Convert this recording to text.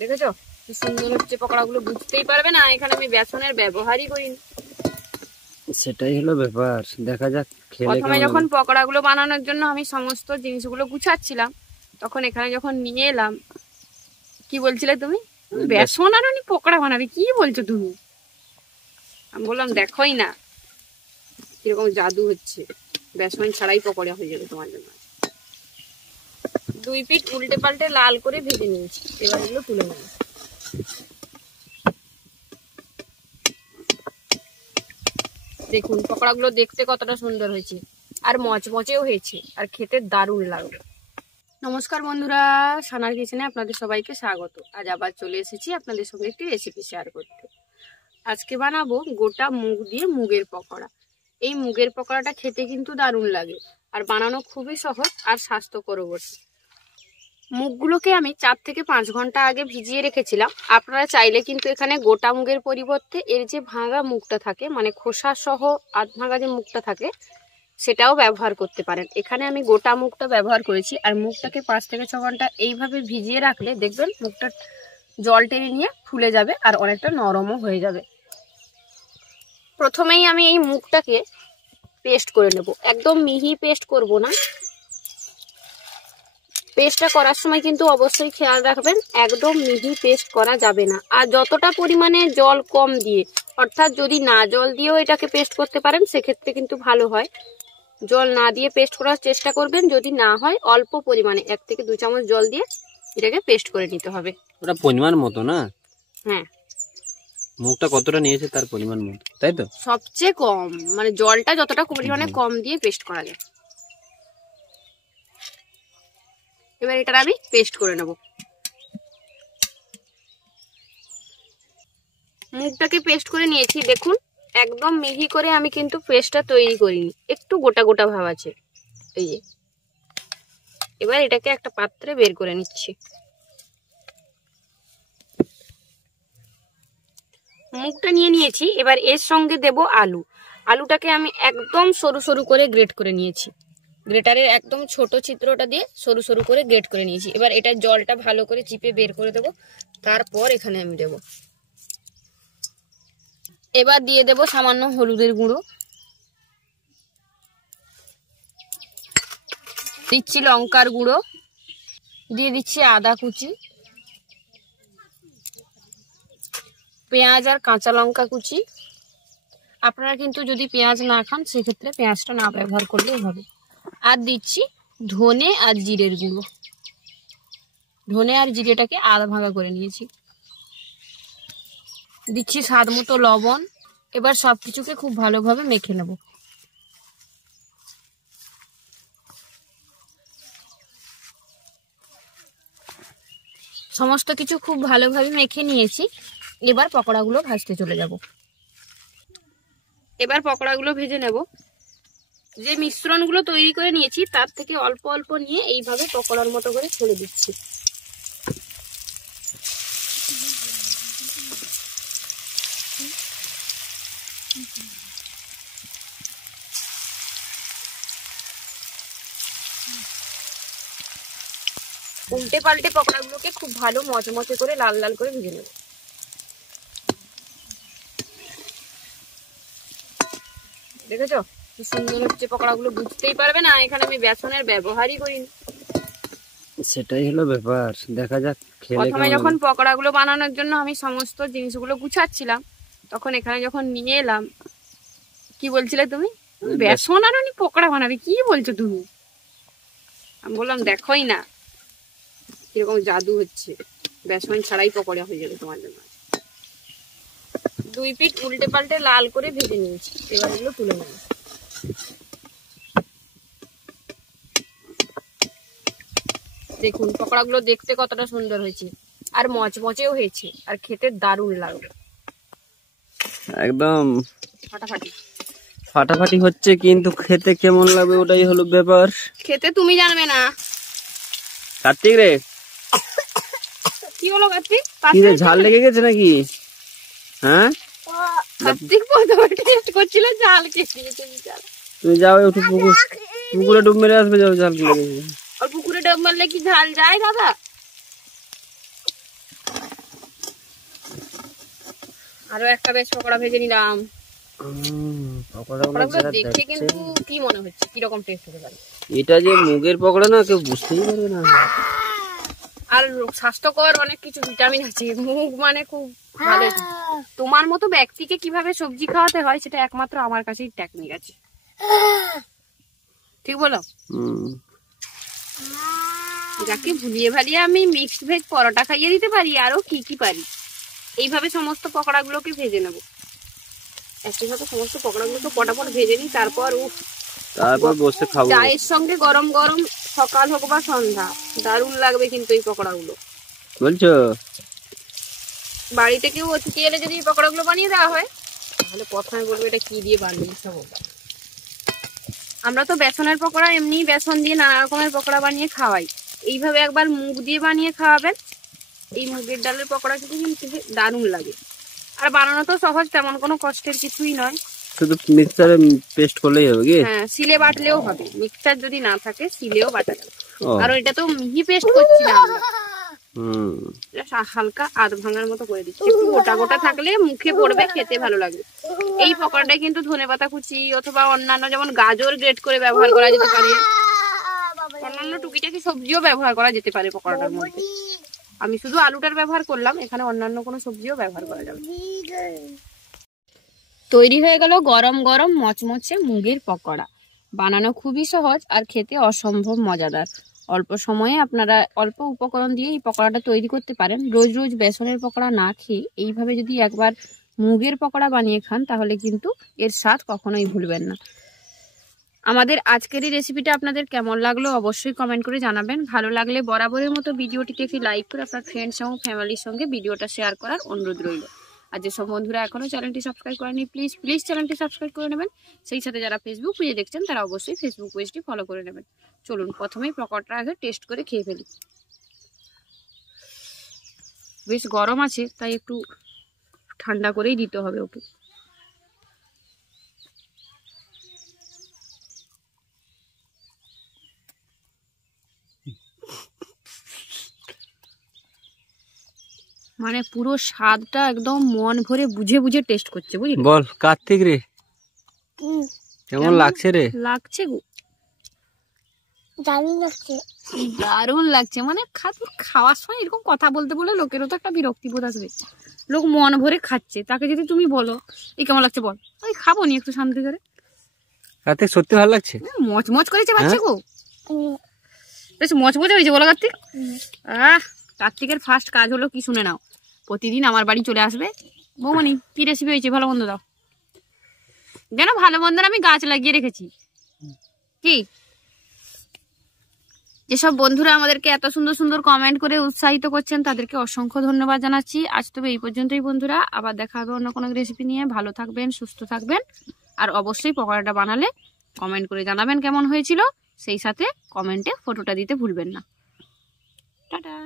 দেখেছো কি সুন্দর হচ্ছে পকোড়াগুলো, বুঝতেই পারবে না এখানে আমি বেসনের ব্যবহারই করিনি। সেটাই হলো ব্যাপার, দেখা যাক খেলে। প্রথমে যখন পকোড়াগুলো বানানোর জন্য আমি সমস্ত জিনিসগুলো গুছাচ্ছিলাম, তখন এখানে যখন নিয়ে এলাম, কি বলছিলে তুমি? বেসন আর উনি পকোড়া বানাবে, কি বলছো তুমি? আমি বললাম দেখোই না কিরকম জাদু হচ্ছে, বেসন ছাড়াই পকোড়া হয়ে যাবে তোমার জন্য। 2 পিঠ উল্টে পাল্টে লাল করে ভেজে নিয়েছি, এবার এগুলো তুলে নেব। দেখুন পকোড়াগুলো দেখতে কতটা সুন্দর হয়েছে, আর মচমচেও হয়েছে, আর খেতে দারুণ লাগবে। নমস্কার বন্ধুরা, সানার কিচেনে আপনাদের সবাইকে স্বাগত। আজ আবার চলে এসেছি আপনাদের সঙ্গে একটি রেসিপি শেয়ার করতে। আজকে বানাবো গোটা মুগ দিয়ে মুগের পকোড়া। এই মুগের পকোড়াটা খেতে কিন্তু দারুণ লাগে, আর বানানো খুবই সহজ আর স্বাস্থ্যকরও বটে। মুগগুলোকে আমি 4 থেকে 5 ঘন্টা আগে ভিজিয়ে রেখেছিলাম। আপনারা চাইলে কিন্তু এখানে গোটা মুগের পরিবর্তে এর যে ভাঙা মুগটা থাকে, মানে খোসা সহ আধ ভাঙা যে মুগটা থাকে, সেটাও ব্যবহার করতে পারেন। এখানে আমি গোটা মুগটা ব্যবহার করেছি। আর মুগটাকে 5 থেকে 6 ঘন্টা এইভাবে ভিজিয়ে রাখলে দেখবেন মুগটা জল টেনে নিয়ে ফুলে যাবে আর অনেকটা নরমও হয়ে যাবে। প্রথমেই আমি এই মুগটাকে পেস্ট করে নেব, একদম মিহি পেস্ট করব না। পেস্টটা করার সময় কিন্তু অবশ্যই খেয়াল রাখবেন, একদম মিহি পেস্ট করা যাবে না। আর যতটা পরিমাণে জল কম দিয়ে, অর্থাৎ যদি না জল দিয়েও এটাকে পেস্ট করতে পারেন সেক্ষেত্রে কিন্তু ভালো হয়। জল না দিয়ে পেস্ট করার চেষ্টা করবেন, যদি না হয় অল্প পরিমাণে 1 থেকে 2 চামচ জল দিয়ে এটাকে পেস্ট করে নিতে হবে। ওটা পরিমাণ মতো না? হ্যাঁ, মুগটা কতটা নিয়েছে তার পরিমাণ মতো, তাই তো? সবচেয়ে কম, মানে জলটা যতটা পরিমাণে কম দিয়ে পেস্ট করা যায়। এবার এটা আমি পেস্ট করে নেব। মুগটাকে পেস্ট করে নিয়েছি, দেখুন একদম মিহি করে আমি কিন্তু পেস্টটা তৈরি করিনি, একটু গোটা গোটা ভাব আছে। এই যে এবার এটাকে একটা পাত্রে বের করে নিচ্ছি। মুগটা নিয়ে নিয়েছি, এবার এর সঙ্গে দেব আলু। আলুটাকে আমি একদম সরু সরু করে গ্রেট করে নিয়েছি, গ্রেটারের একদম ছোট ছিদ্রটা দিয়ে সরু সরু করে গ্রেট করে নিয়েছি। এবার এটা জলটা ভালো করে চিপে বের করে দেব, তারপর এখানে আমি দেব। এবার দিয়ে দেব সামান্য হলুদের গুঁড়ো, দিচ্ছি লঙ্কার গুঁড়ো, দিয়ে দিচ্ছি আদা কুচি, পেঁয়াজ আর কাঁচা লঙ্কা কুচি। আপনারা কিন্তু যদি পেঁয়াজ না খান সেক্ষেত্রে পেঁয়াজটা না ব্যবহার করলেও হবে। আর দিচ্ছি ধনে আর জিরের গুঁড়ো, ধনে আর জিরেটাকে আধা ভাঙা করে নিয়েছি। দিচ্ছি স্বাদ মতো লবণ। এবার সবকিছুকে খুব ভালোভাবে মেখে নেব। সমস্ত কিছু খুব ভালোভাবে মেখে নিয়েছি। এবার পকোড়াগুলো ভাজতে চলে যাব। এবার পকোড়াগুলো ভেজে নেব। যে মিশ্রণগুলো তৈরি করে নিয়েছি তার থেকে অল্প অল্প নিয়ে এইভাবে পকোড়ার মতো করে ছেড়ে দিচ্ছি। উল্টে পাল্টে পকোড়াগুলোকে খুব ভালো মচমচে করে লাল লাল করে ভেজে নেব। দেখেছো কি সুন্দর হচ্ছে পকোড়াগুলো, বুঝতেই পারবে না এখানে আমি বেসনের ব্যবহারই করিনি। সেটাই হলো ব্যাপার, দেখা যাক খেলে। প্রথমে যখন পকোড়াগুলো বানানোর জন্য আমি সমস্ত জিনিসগুলো গুছাচ্ছিলাম, তখন এখানে যখন নিয়ে এলাম, কি বলছিলে তুমি? বেসন আর উনি পকোড়া বানাবে, কি বলছো তুমি? আমি বললাম দেখোই না কিরকম জাদু হচ্ছে, বেসন ছাড়াই পকোড়া হয়ে যাবে তোমার জন্য। 2 পিঠ উল্টে পাল্টে লাল করে ভেজে নিয়েছি, এবার এগুলো তুলে নেব। দেখুন পকোড়াগুলো দেখতে কতটা সুন্দর হয়েছে, আর মচমচেও হয়েছে, আর খেতে দারুণ লাগবে। একদম ফাটাফাটি ফাটাফাটি হচ্ছে, কিন্তু খেতে কেমন লাগবে ওটাই হলো ব্যাপার। খেতে তুমি জানবে না। কার্তিক রে, কি হলো কার্তিক? কি রে, ঝাল লেগে গেছে নাকি? হ্যাঁ, কার্তিক প্রথমে টেস্ট করছিল, ঝাল খেয়ে দিয়েছে। তুমি যাও একটু পুকুরে ডুব মেরে আসবে, যাও ঝাল লেগে গেছে। আর পুকুরে ডুব মারলে কি ঝাল যায় দাদা? আরো একটা বেশ পকোড়া ভেজে নিলাম। পকোড়াগুলো পকোড়াগুলো যারা দেখে দেখছে, কিন্তু কি মনে হচ্ছে, কিরকম টেস্ট হতে পারে? এটা যে মুগের পকোড়া না, কেউ বুঝতেই পারবে না। আর স্বাস্থ্যকর অনেক কিছু ভিটামিন আছে, মুগ মানে খুব ভালো। তোমার মতো ব্যক্তিকে কিভাবে সবজি খাওয়াতে হয় সেটা একমাত্র আমার কাছেই টেকনিক আছে, ঠিক বলো? যাকে ভুলিয়ে ভালিয়ে আমি মিক্সড ভেজ পরোটা খাইয়ে দিতে পারি, আরো কি কি পারি। এইভাবে সমস্ত পকোড়াগুলোকে ভেজে নেবো, একইভাবে সমস্ত পকোড়াগুলোকে পটাপট ভেজে নিই। তারপর বসে খাবো চায়ের সঙ্গে গরম গরম, সকাল হোক বা সন্ধ্যা, দারুণ লাগবে কিন্তু এই পকোড়াগুলো। বলছো বাড়িতে কেউ অতিথি এলে যদি এই পকোড়াগুলো বানিয়ে দেওয়া হয়, তাহলে প্রথমে বলবো এটা কি দিয়ে বানিয়েছে। আমরা তো বেসনের পকোড়া এমনি বেসন দিয়ে নানা রকমের পকোড়া বানিয়ে খাওয়াই, এইভাবে একবার মুগ দিয়ে বানিয়ে খাওয়াবেন। এই মুগের ডালের পকোড়া কিন্তু দারুণ লাগে, আর বানানো তো সহজ, তেমন কোনো কষ্টের কিছুই নয়। শুধু মিক্সচারে পেস্ট করলেই হবে কি? হ্যাঁ, সিলে বাটলেও হবে, মিক্সচার যদি না থাকে সিলেও বাটা যাবে। আর এটা তো মিহি পেস্ট করছি না আমরা, হালকা আধ ভাঙার মতো করে দিচ্ছি। একটু গোটা গোটা থাকলে মুখে পড়বে, খেতে ভালো লাগবে। এই পকোড়াটাই কিন্তু ধনেপাতা কুচি অথবা অন্যান্য যেমন গাজর গ্রেট করে ব্যবহার করা যেতে পারে, অন্যান্য টুকিটাকি সবজিও ব্যবহার করা যেতে পারে পকোড়াটার মধ্যে। আমি শুধু আলুটার ব্যবহার করলাম, এখানে অন্যান্য কোনো সবজিও ব্যবহার করা যাবে। তৈরি হয়ে গেল গরম গরম মচমচে মুগের পকোড়া। বানানো খুবই সহজ আর খেতে অসম্ভব মজাদার। অল্প সময়ে আপনারা অল্প উপকরণ দিয়ে এই পকোড়াটা তৈরি করতে পারেন। রোজ রোজ বেসনের পকোড়া না খেয়ে এইভাবে যদি একবার মুগের পকোড়া বানিয়ে খান, তাহলে কিন্তু এর স্বাদ কখনোই ভুলবেন না। আমাদের আজকের এই রেসিপিটা আপনাদের কেমন লাগলো অবশ্যই কমেন্ট করে জানাবেন। ভালো লাগলে বরাবরের মতো ভিডিওটিতে একটি লাইক করে আপনার ফ্রেন্ডস এবং ফ্যামিলির সঙ্গে ভিডিওটা শেয়ার করার অনুরোধ রইল। আর যেসব বন্ধুরা এখনো চ্যানেলটি সাবস্ক্রাইব করেনি, প্লিজ চ্যানেলটি সাবস্ক্রাইব করে নেবেন। সেই সাথে যারা ফেসবুক পেজে দেখছেন তারা অবশ্যই ফেসবুক পেজটি ফলো করে নেবেন। চলুন প্রথমেই পকোড়াটা আগে টেস্ট করে খেয়ে ফেলি। বেশ গরম আছে, তাই একটু ঠান্ডা করেই দিতে হবে ওকে। মানে পুরো স্বাদটা একদম মন ভরে বুঝে বুঝে টেস্ট করছে, বুঝলি? বল কার্তিক রে, কেমন লাগছে রে? লাগছে গো, দারুণ লাগছে, দারুণ লাগছে। মানে খাওয়ার সময় এরকম কথা বলতে বলে লোকেরও তো একটা বিরক্তি বোধ আসবে। লোক মন ভরে খাচ্ছে, তাকে যদি তুমি বলো এই কেমন লাগছে বল, ওই খাবো নি একটু শান্তি করে। কার্তিক সত্যি ভালো লাগছে, মচমচ করেছে বাচ্চা গো, বেশ মচমচে হয়েছে বলো কার্তিক। কার্তিকের ফার্স্ট কাজ হলো কি শুনে নাও, প্রতিদিন আমার বাড়ি চলে আসবে। বৌমনি কি রেসিপি হয়েছে, ভালো মন্দ দাও। যেন ভালো মন্দের আমি গাছ লাগিয়ে রেখেছি। কি যেসব বন্ধুরা আমাদেরকে এত সুন্দর সুন্দর কমেন্ট করে উৎসাহিত করছেন, তাদেরকে অসংখ্য ধন্যবাদ জানাচ্ছি। আজ তবে এই পর্যন্তই বন্ধুরা, আবার দেখা হবে অন্য কোনো রেসিপি নিয়ে। ভালো থাকবেন, সুস্থ থাকবেন, আর অবশ্যই পকোড়াটা বানালে কমেন্ট করে জানাবেন কেমন হয়েছিল। সেই সাথে কমেন্টে ফটোটা দিতে ভুলবেন না। টাটা।